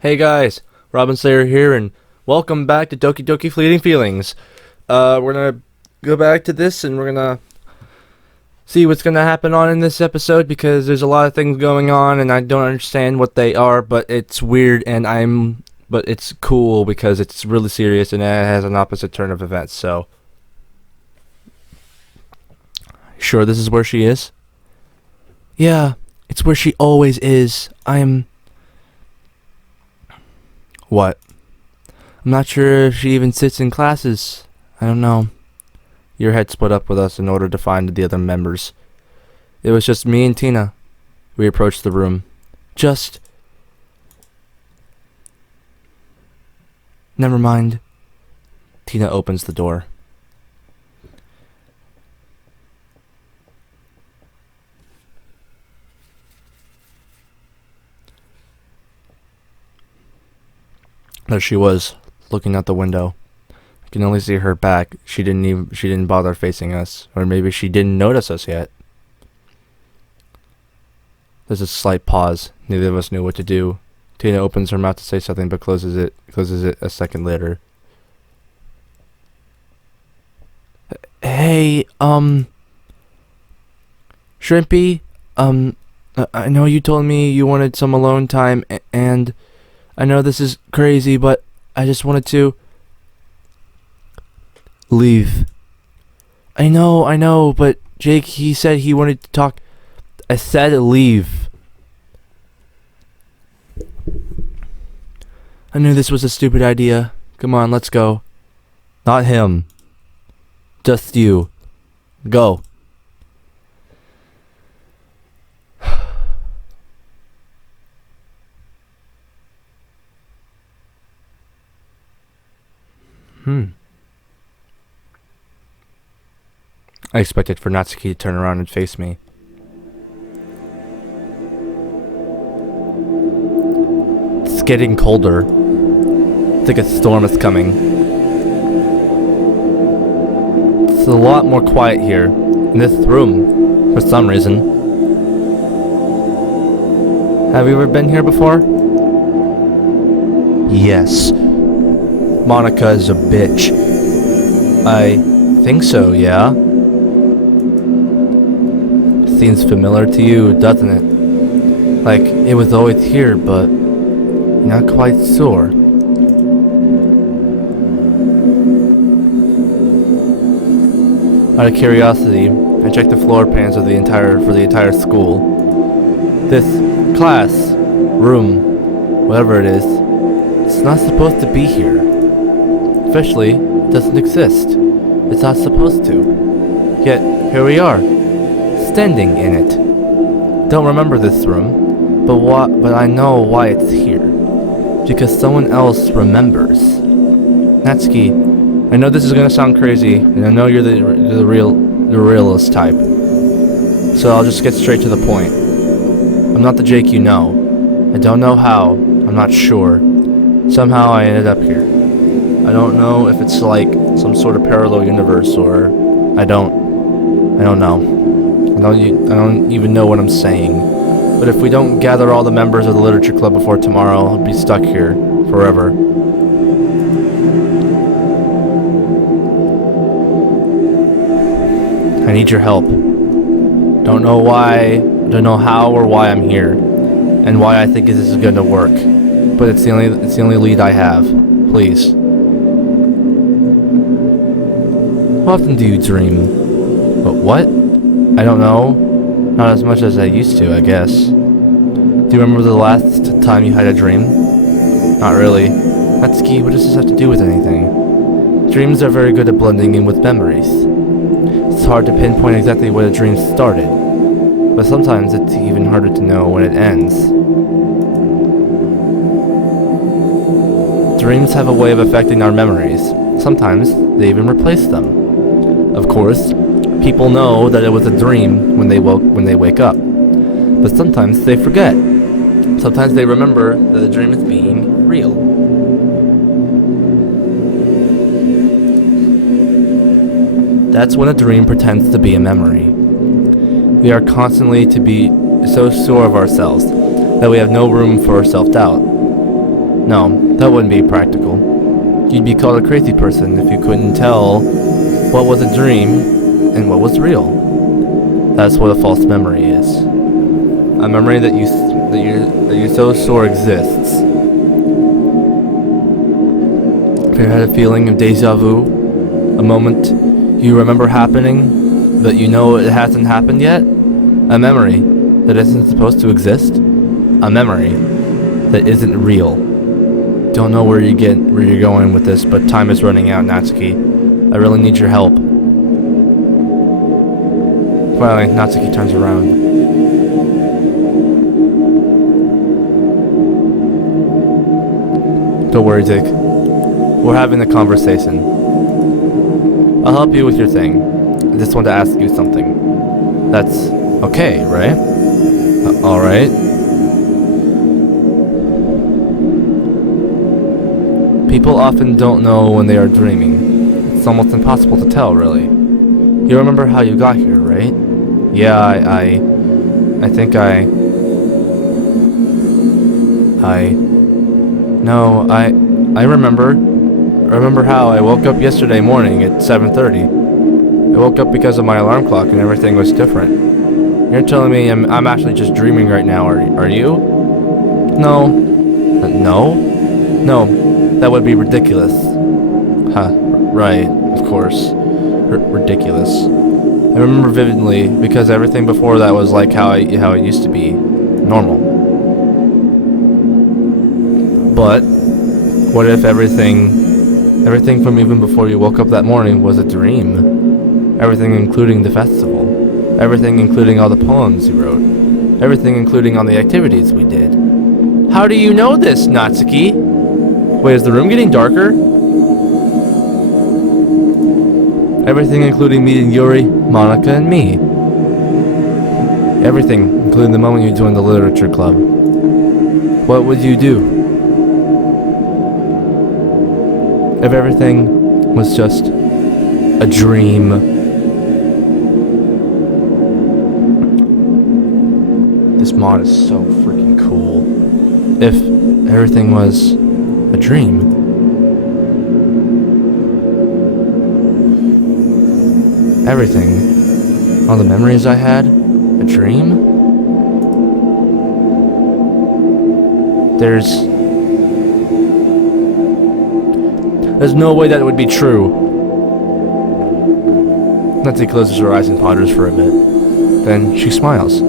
Hey guys, Robin Slayer here, and welcome back to Doki Fleeting Feelings. We're gonna go back to this, and we're gonna see what's gonna happen on in this episode because there's a lot of things going on, and I don't understand what they are, but it's weird, but it's cool because it's really serious and it has an opposite turn of events. So, sure, this is where she is. Yeah, it's where she always is. What? I'm not sure if she even sits in classes. I don't know. Your head split up with us in order to find the other members. It was just me and Tina. We approached the room. Never mind. Tina opens the door. There she was, looking out the window. I can only see her back. She didn't bother facing us, or maybe she didn't notice us yet. There's a slight pause. Neither of us knew what to do. Tina opens her mouth to say something, but closes it a second later. Hey, Shrimpy, I know you told me you wanted some alone time, and I know this is crazy, but I just wanted to leave. I know, but Jake, he said he wanted to talk. I said leave. I knew this was a stupid idea. Come on, let's go. Not him. Just you. Go. I expected for Natsuki to turn around and face me. It's getting colder. It's like a storm is coming. It's a lot more quiet here, in this room, for some reason. Have you ever been here before? Yes. Monica is a bitch. I think so, yeah? Seems familiar to you, doesn't it? Like, it was always here, but not quite sure. Out of curiosity, I checked the floor plans of the entire school. This class, room, whatever it is, it's not supposed to be here. Officially, it doesn't exist. It's not supposed to. Yet, here we are, standing in it. Don't remember this room, but I know why it's here. Because someone else remembers. Natsuki, I know this is gonna sound crazy, and I know you're the realist type. So I'll just get straight to the point. I'm not the Jake you know. I don't know how. I'm not sure. Somehow I ended up here. I don't know if it's like some sort of parallel universe or I don't know. I don't even know what I'm saying. But if we don't gather all the members of the literature club before tomorrow, I'll be stuck here forever. I need your help. Don't know how or why I'm here, and why I think this is going to work. But it's the only lead I have. Please. How often do you dream? But what? I don't know. Not as much as I used to, I guess. Do you remember the last time you had a dream? Not really. Natsuki, what does this have to do with anything? Dreams are very good at blending in with memories. It's hard to pinpoint exactly when a dream started, but sometimes it's even harder to know when it ends. Dreams have a way of affecting our memories. Sometimes they even replace them. Of course, people know that it was a dream when they wake up. But sometimes they forget. Sometimes they remember that the dream is being real. That's when a dream pretends to be a memory. We are constantly to be so sure of ourselves that we have no room for self-doubt. No, that wouldn't be practical. You'd be called a crazy person if you couldn't tell what was a dream and what was real. That's what a false memory is. A memory that you're so sure exists. Have you had a feeling of deja vu? A moment you remember happening, but you know it hasn't happened yet? A memory that isn't supposed to exist? A memory that isn't real. Don't know where you're going with this, but time is running out, Natsuki. I really need your help. Finally, Natsuki turns around. Don't worry, Dick. We're having a conversation. I'll help you with your thing. I just want to ask you something. That's okay, right? Alright. People often don't know when they are dreaming. It's almost impossible to tell, really. You remember how you got here, right? Yeah, I think I remember. I remember how I woke up yesterday morning at 7:30. I woke up because of my alarm clock and everything was different. You're telling me I'm actually just dreaming right now, are you? No. No, that would be ridiculous. Huh, right, of course. Ridiculous. I remember vividly because everything before that was like how it used to be. Normal. But what if everything from even before you woke up that morning was a dream? Everything including the festival. Everything including all the poems you wrote. Everything including all the activities we did. How do you know this, Natsuki? Wait, is the room getting darker? Everything including meeting Yuri, Monica, and me. Everything, including the moment you joined the literature club. What would you do if everything was just a dream? This mod is so freaking cool. If everything was a dream. Everything. All the memories I had, a dream? There's no way that it would be true. Nancy closes her eyes and ponders for a bit. Then she smiles.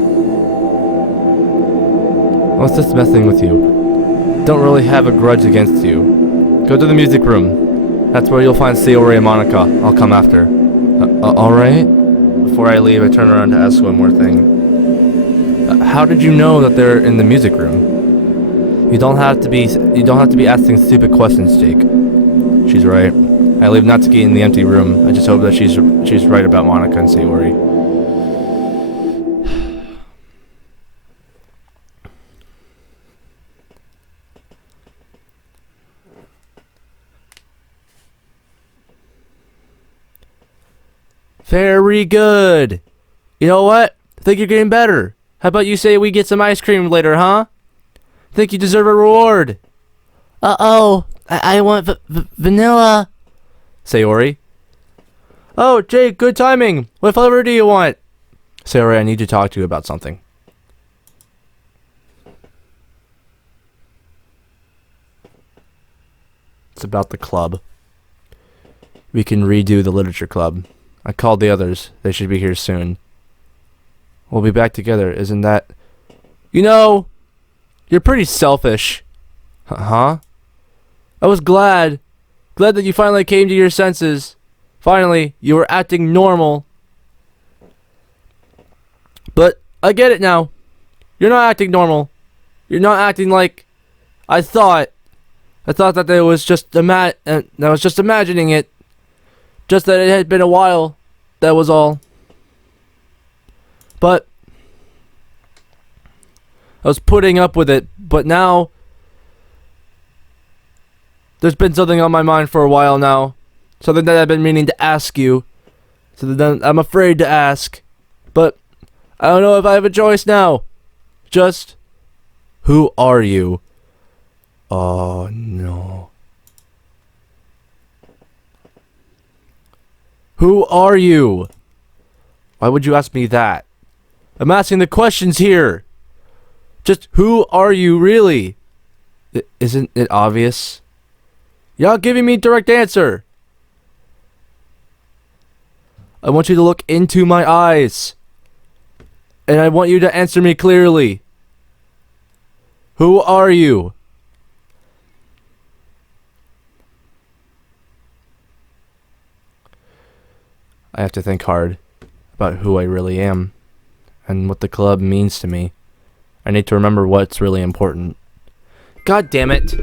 What's this messing with you? Don't really have a grudge against you. Go to the music room. That's where you'll find Sayori and Monica. I'll come after. Alright? Before I leave, I turn around to ask one more thing. How did you know that they're in the music room? You don't have to be asking stupid questions, Jake. She's right. I leave Natsuki in the empty room. I just hope that she's right about Monica and Sayori. Very good. You know what? I think you're getting better. How about you say we get some ice cream later, huh? I think you deserve a reward. Uh-oh. I want vanilla. Sayori. Oh, Jake, good timing. What flavor do you want? Sayori, I need to talk to you about something. It's about the club. We can redo the literature club. I called the others. They should be here soon. We'll be back together, isn't that... You know, you're pretty selfish. Huh? I was glad that you finally came to your senses. Finally, you were acting normal. But I get it now. You're not acting normal. You're not acting like I thought. I thought that I was just imagining it. Just that it had been a while. That was all. But I was putting up with it. But now there's been something on my mind for a while now. Something that I've been meaning to ask you. Something that I'm afraid to ask. But I don't know if I have a choice now. Just, who are you? Oh no. Who are you? Why would you ask me that? I'm asking the questions here. Just who are you really? Isn't it obvious? You're not giving me a direct answer. I want you to look into my eyes. And I want you to answer me clearly. Who are you? I have to think hard about who I really am and what the club means to me. I need to remember what's really important. God damn it!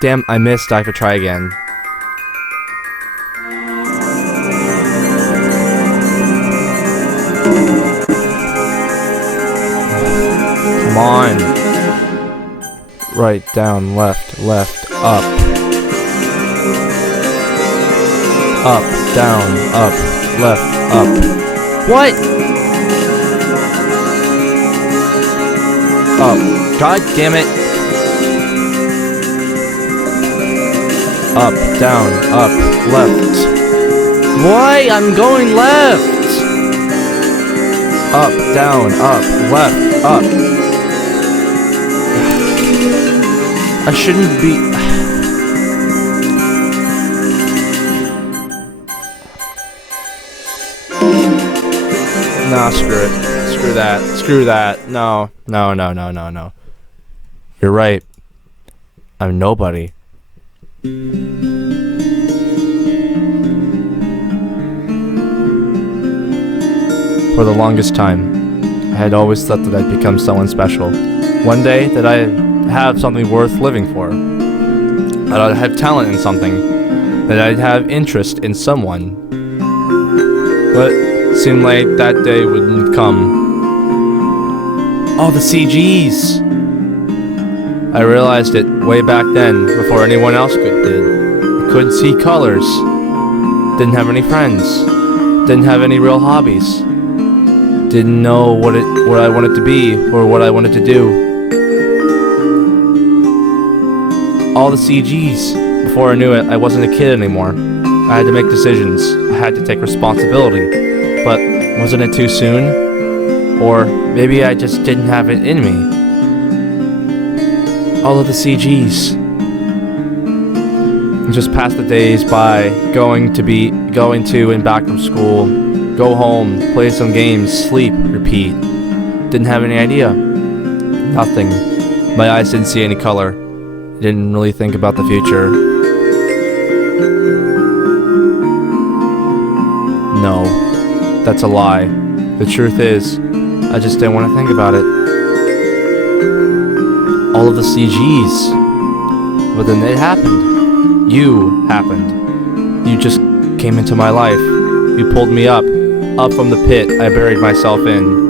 Damn, I missed. I have to try again. Come on. Right, down, left, up. Up, down, up, left, up. What? Up. God damn it. Up, down, up, left. Why? I'm going left. Up, down, up, left, up. I shouldn't be... Nah, screw it. Screw that. Screw that. No. No, no, no, no, no. You're right. I'm nobody. For the longest time, I had always thought that I'd become someone special. One day, that I'd have something worth living for. That I'd have talent in something. That I'd have interest in someone. But it seemed like that day wouldn't come. Oh, the CGs! I realized it way back then, before anyone else did. I couldn't see colors. Didn't have any friends. Didn't have any real hobbies. Didn't know what I wanted to be, or what I wanted to do. All the CGs. Before I knew it, I wasn't a kid anymore. I had to make decisions. I had to take responsibility. But wasn't it too soon? Or maybe I just didn't have it in me. All of the CGs. And just pass the days by going to and back from school, go home, play some games, sleep, repeat. Didn't have any idea. Nothing. My eyes didn't see any color. Didn't really think about the future. No, that's a lie. The truth is, I just didn't want to think about it. All of the CGs. But then it happened. You happened. You just came into my life. You pulled me up from the pit I buried myself in.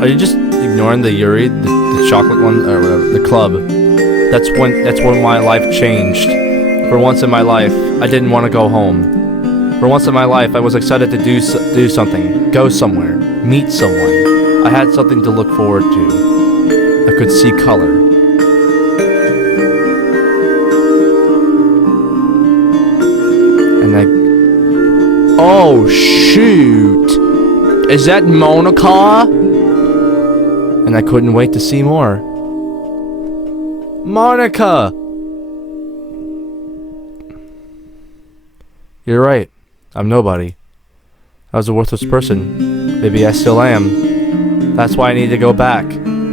Are you just ignoring the Yuri, the chocolate one, or whatever, the club? That's when my life changed. For once in my life, I didn't want to go home. For once in my life, I was excited to do something, go somewhere, meet someone. I had something to look forward to. I could see color. And oh shoot! Is that Monica? And I couldn't wait to see more. Monica! You're right. I'm nobody. I was a worthless person. Maybe I still am. That's why I need to go back.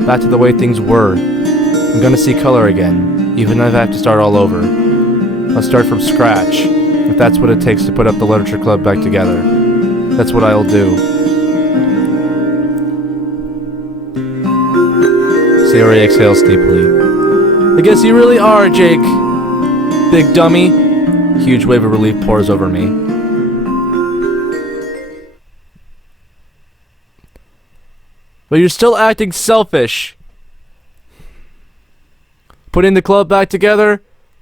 Back to the way things were. I'm gonna see color again, even if I have to start all over. I'll start from scratch, if that's what it takes to put up the literature club back together. That's what I'll do. Sayori exhales deeply. I guess you really are, Jake. Big dummy. Huge wave of relief pours over me. But you're still acting selfish. Putting the club back together,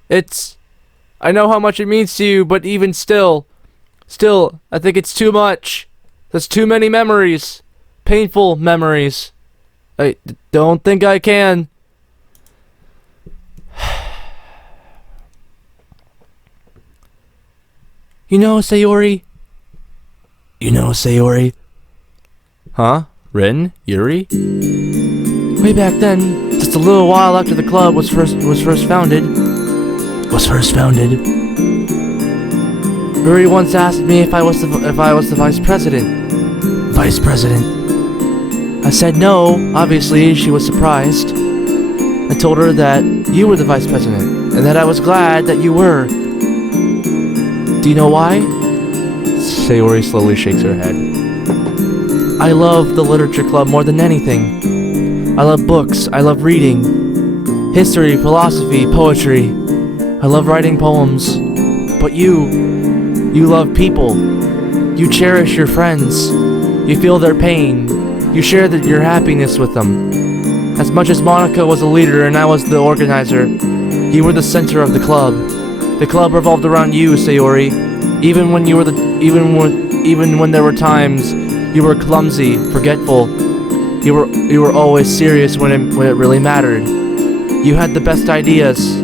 I know how much it means to you, but even still, I think it's too much. There's too many memories. painful memories. I don't think I can. You know, Sayori? You know, Sayori? Huh? Rin? Yuri? Way back then, just a little while after the club was first founded. Yuri once asked me if I was the vice president. Vice president? I said no. Obviously, she was surprised. I told her that you were the vice president, and that I was glad that you were. Do you know why? Sayori slowly shakes her head. I love the literature club more than anything. I love books. I love reading. History, philosophy, poetry. I love writing poems. But you love people. You cherish your friends. You feel their pain. You share your happiness with them. As much as Monica was a leader and I was the organizer, you were the center of the club. The club revolved around you, Sayori. Even when there were times you were clumsy, forgetful, you were always serious when it really mattered. You had the best ideas.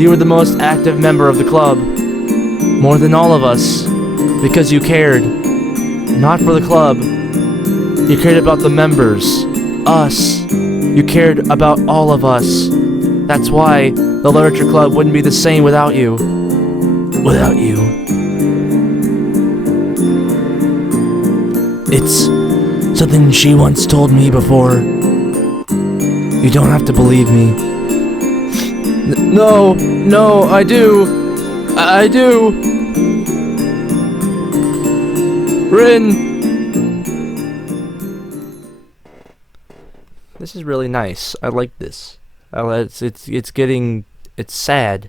You were the most active member of the club, more than all of us, because you cared. Not for the club. You cared about the members, us. You cared about all of us. That's why the literature club wouldn't be the same without you. Without you. It's something she once told me before. You don't have to believe me. No, I do. I do. Rin. This is really nice. I like this. It's sad.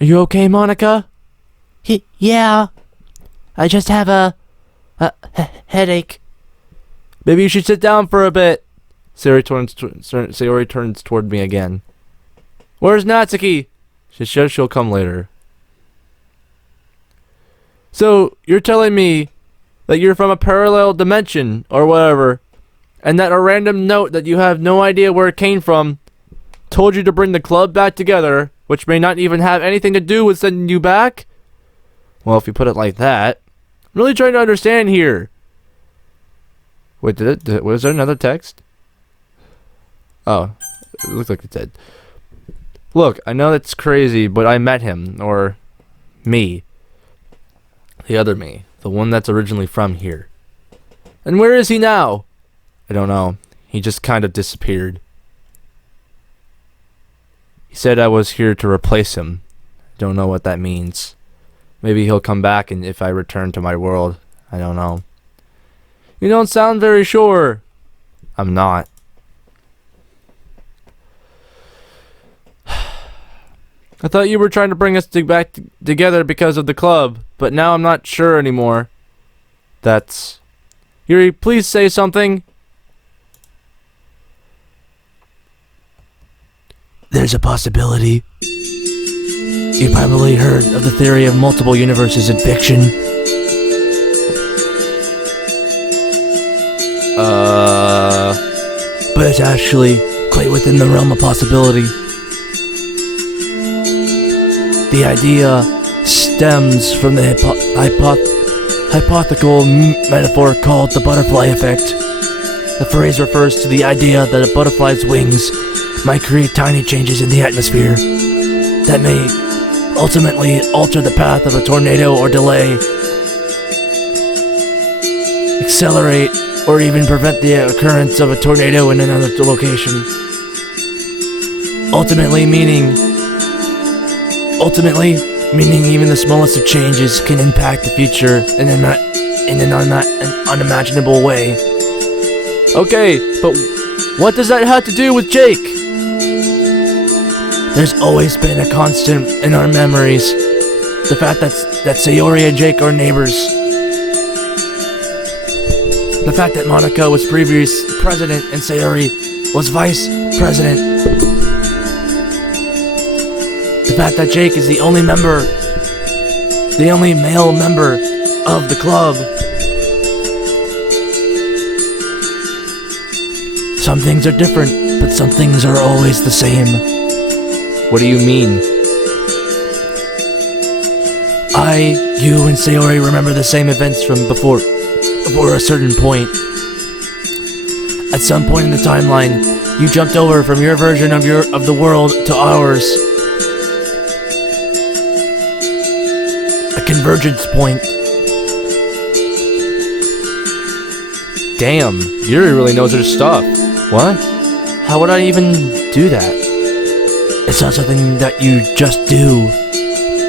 Are you okay, Monica? Yeah. I just have a headache. Maybe you should sit down for a bit. Sayori turns toward me again. Where's Natsuki? She says she'll come later. So, you're telling me that you're from a parallel dimension, or whatever, and that a random note that you have no idea where it came from told you to bring the club back together, which may not even have anything to do with sending you back? Well, if you put it like that, I'm really trying to understand here. Wait, was there another text? Oh, it looks like it did. Look, I know that's crazy, but I met him, or me. The other me. The one that's originally from here. And where is he now? I don't know. He just kind of disappeared. He said I was here to replace him. Don't know what that means. Maybe he'll come back and if I return to my world. I don't know. You don't sound very sure. I'm not. I thought you were trying to bring us back together because of the club, but now I'm not sure anymore. That's... Yuri, please say something. There's a possibility. You probably heard of the theory of multiple universes in fiction. But it's actually quite within the realm of possibility. The idea stems from the hypothetical metaphor called the butterfly effect. The phrase refers to the idea that a butterfly's wings might create tiny changes in the atmosphere that may ultimately alter the path of a tornado or delay, accelerate, or even prevent the occurrence of a tornado in another location. Ultimately meaning even the smallest of changes can impact the future in an unimaginable way. Okay, but what does that have to do with Jake? There's always been a constant in our memories. The fact that Sayori and Jake are neighbors. The fact that Monica was previous president and Sayori was vice president. The fact that Jake is the only member the only male member of the club. Some things are different, but some things are always the same. What do you mean? You and Sayori remember the same events from before a certain point. At some point in the timeline, you jumped over from your version of the world to ours. A convergence point. Damn, Yuri really knows her stuff. What? How would I even do that? It's not something that you just do.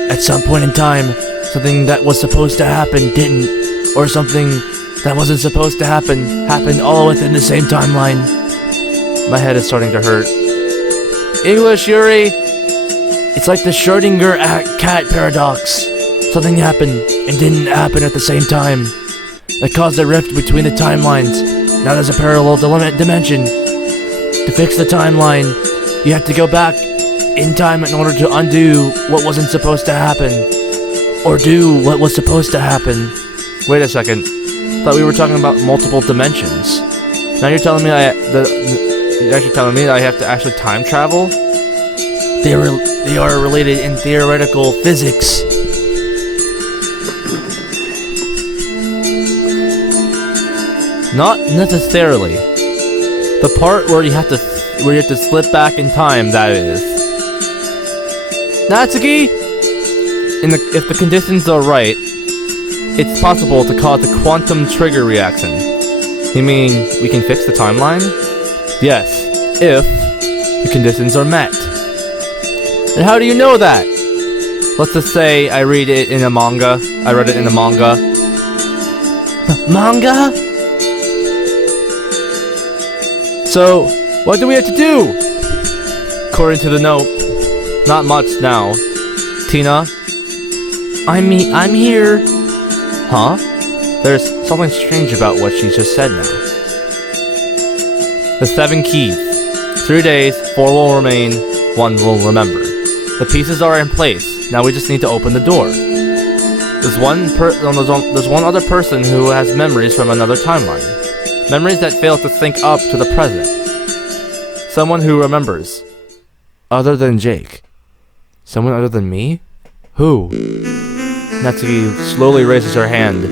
At some point in time, something that was supposed to happen didn't, or something that wasn't supposed to happen happened all within the same timeline. My head is starting to hurt. English, Yuri! It's like the Schrödinger cat paradox. Something happened and didn't happen at the same time. That caused a rift between the timelines. Now there's a parallel dimension. To fix the timeline, you have to go back in time in order to undo what wasn't supposed to happen. Or do what was supposed to happen. Wait a second. Thought we were talking about multiple dimensions. Now you're telling me you're actually telling me that I have to actually time travel? They are related in theoretical physics. Not necessarily. The part where you have to slip back in time, that is. Natsuki! If the conditions are right, it's possible to cause a quantum trigger reaction. You mean we can fix the timeline? Yes, if the conditions are met. And how do you know that? Let's just say I read it in a manga. I read it in a manga. Manga? So, what do we have to do? According to the note, not much now. Tina? I'm here. Huh? There's something strange about what she just said now. The 7 keys. 3 days, 4 will remain, 1 will remember. The pieces are in place. Now we just need to open the door. There's one other person who has memories from another timeline. Memories that fail to sync up to the present. Someone who remembers. Other than Jake. Someone other than me? Who? Natsuki slowly raises her hand.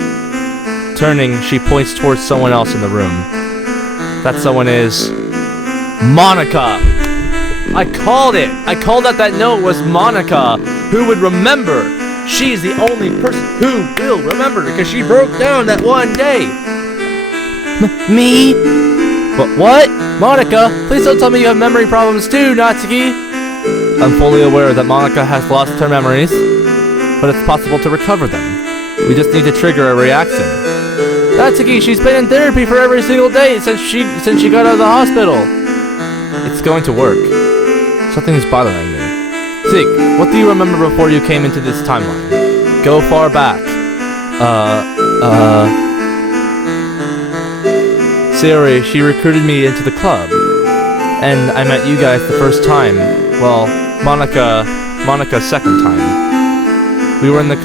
Turning, she points towards someone else in the room. That someone is... Monica! I called it! I called that note was Monica, who would remember. She's the only person who will remember because she broke down that one day. Me? But what? Monica, please don't tell me you have memory problems too, Natsuki. I'm fully aware that Monica has lost her memories, but it's possible to recover them. We just need to trigger a reaction. Natsuki, she's been in therapy for every single day since she got out of the hospital. It's going to work. Something is bothering me. Zeke, what do you remember before you came into this timeline? Go far back. Sayori, she recruited me into the club. And I met you guys the first time. Well, Monica's second time. We were in the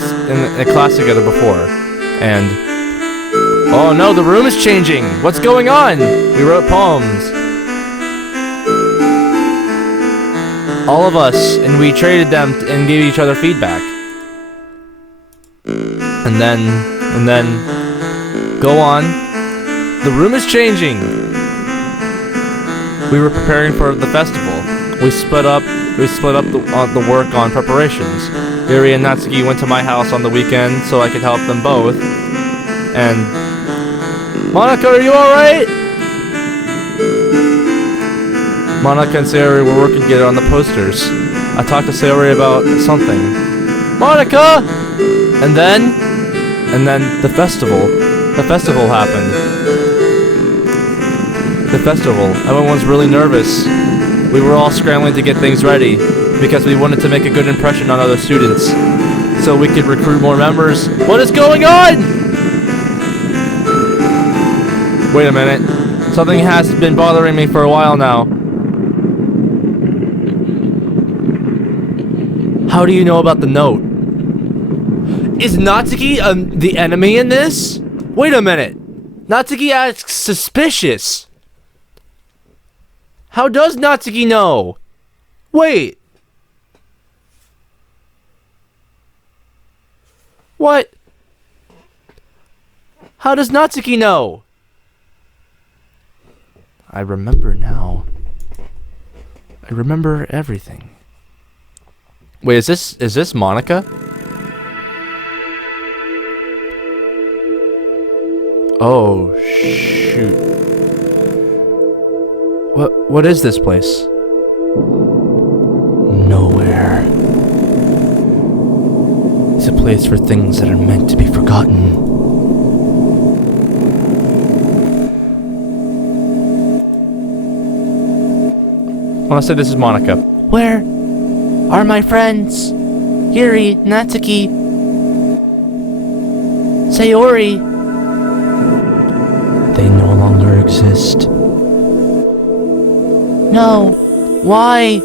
class together before. And... oh no, the room is changing! What's going on? We wrote poems. All of us, and we traded them and gave each other feedback. And then... go on. The room is changing! We were preparing for the festival. We split up the work on preparations. Yuri and Natsuki went to my house on the weekend so I could help them both. And... Monica, are you alright? Monica and Sayori were working together on the posters. I talked to Sayori about something. Monica! And then the festival. The festival happened. The festival. Everyone was really nervous. We were all scrambling to get things ready because we wanted to make a good impression on other students so we could recruit more members. What is going on? Wait a minute. Something has been bothering me for a while now. How do you know about the note? Is Natsuki the enemy in this? Wait a minute. Natsuki acts suspicious. How does Natsuki know? Wait. What? How does Natsuki know? I remember now. I remember everything. Wait, is this Monica? Oh, shoot. What is this place? Nowhere. It's a place for things that are meant to be forgotten. I want to say this is Monica. Where are my friends? Yuri, Natsuki, Sayori. They no longer exist. No. Why?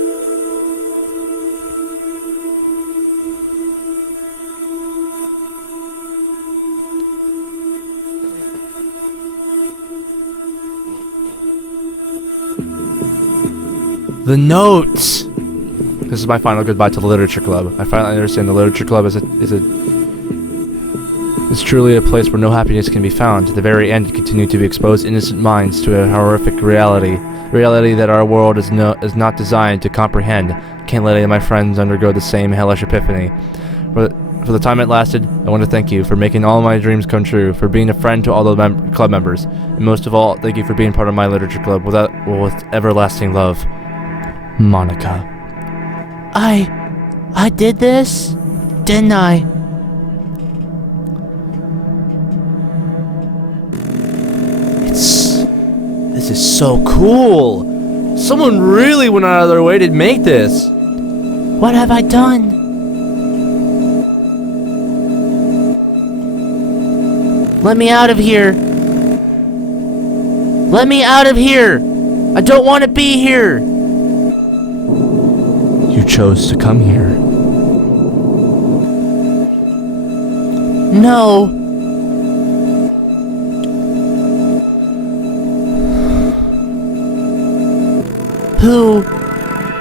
The notes! This is my final goodbye to the Literature Club. I finally understand the Literature Club is truly a place where no happiness can be found. To the very end, you continue to be exposed innocent minds to a horrific reality. Reality that our world is not designed to comprehend. Can't let any of my friends undergo the same hellish epiphany. For the time it lasted, I want to thank you for making all my dreams come true, for being a friend to all the club members, and most of all, thank you for being part of my Literature Club with everlasting love. Monica. I did this? Didn't I? This is so cool! Someone really went out of their way to make this! What have I done? Let me out of here! Let me out of here! I don't want to be here! You chose to come here. No!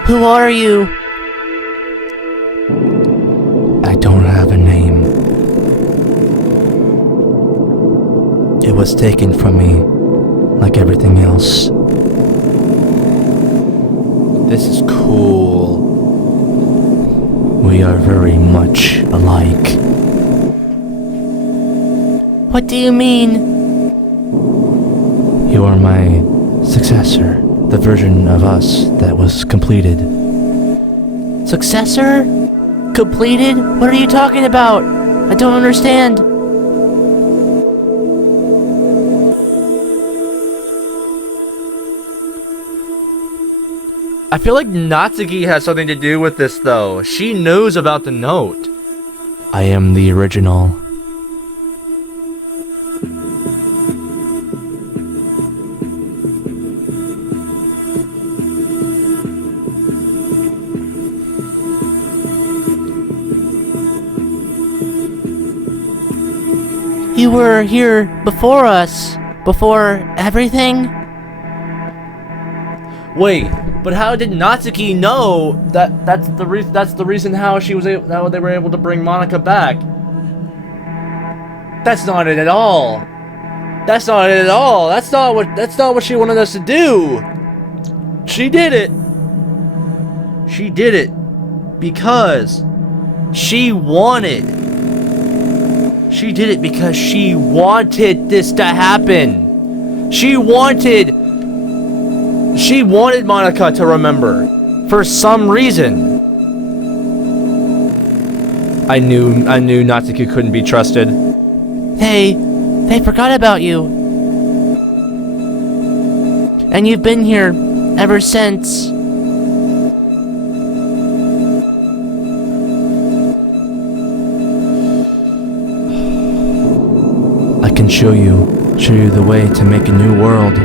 Who are you? I don't have a name. It was taken from me, like everything else. This is cool. We are very much alike. What do you mean? You are my successor, the version of us that was completed. Successor? Completed? What are you talking about? I don't understand. I feel like Natsuki has something to do with this, though. She knows about the note. I am the original. You were here before us. Before everything? Wait, but how did Natsuki know that that's the reason how how they were able to bring Monica back? That's not it at all. That's not it at all. That's not what she wanted us to do. She did it. She did it because she wanted. She did it because she wanted this to happen. She wanted Monica to remember for some reason. I knew Natsuki couldn't be trusted. They forgot about you. And you've been here ever since. I can show you the way to make a new world.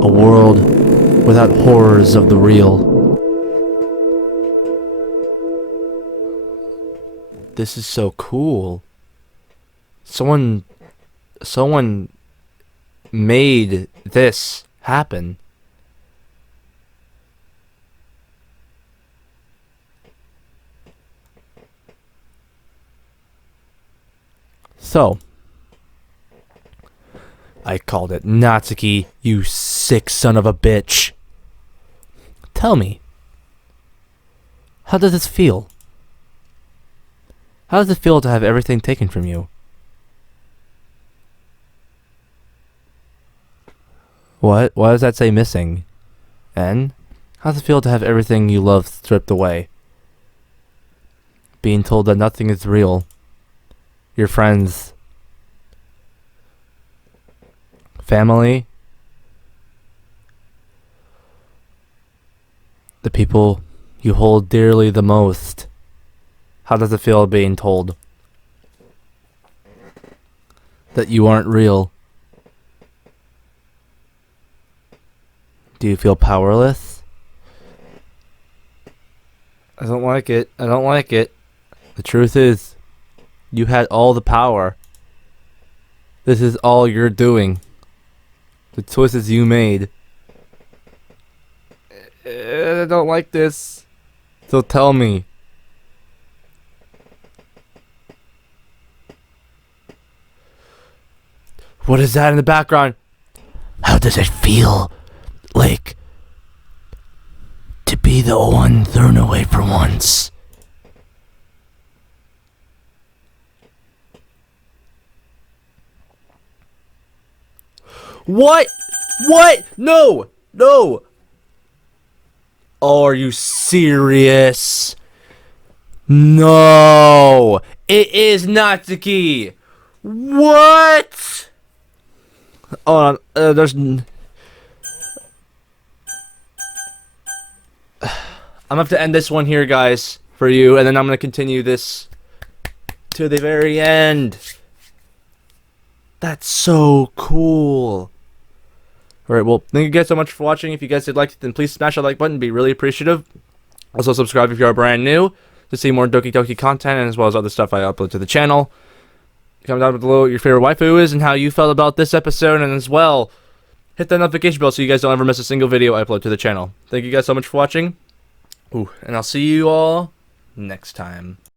A world without horrors of the real. This is so cool. Someone made this happen. So, I called it. Natsuki, you sick son of a bitch. Tell me, how does this feel? How does it feel to have everything taken from you? What? Why does that say missing? And how does it feel to have everything you love stripped away? Being told that nothing is real. Your friends, family, the people you hold dearly the most. How does it feel being told that you aren't real? Do you feel powerless? I don't like it. I don't like it. The truth is, you had all the power. This is all you're doing. The choices you made. I don't like this. So tell me. What is that in the background? How does it feel like to be the one thrown away for once? What? What? No! No! Oh, are you serious? No! It is Natsuki! What? Hold on, there's... I'm gonna have to end this one here, guys, for you, and then I'm gonna continue this to the very end. That's so cool. Alright, well, thank you guys so much for watching. If you guys did like it, then please smash that like button. Be really appreciative. Also, subscribe if you are brand new to see more Doki content, and as well as other stuff I upload to the channel. Comment down below what your favorite waifu is and how you felt about this episode, and as well, hit that notification bell so you guys don't ever miss a single video I upload to the channel. Thank you guys so much for watching. And I'll see you all next time.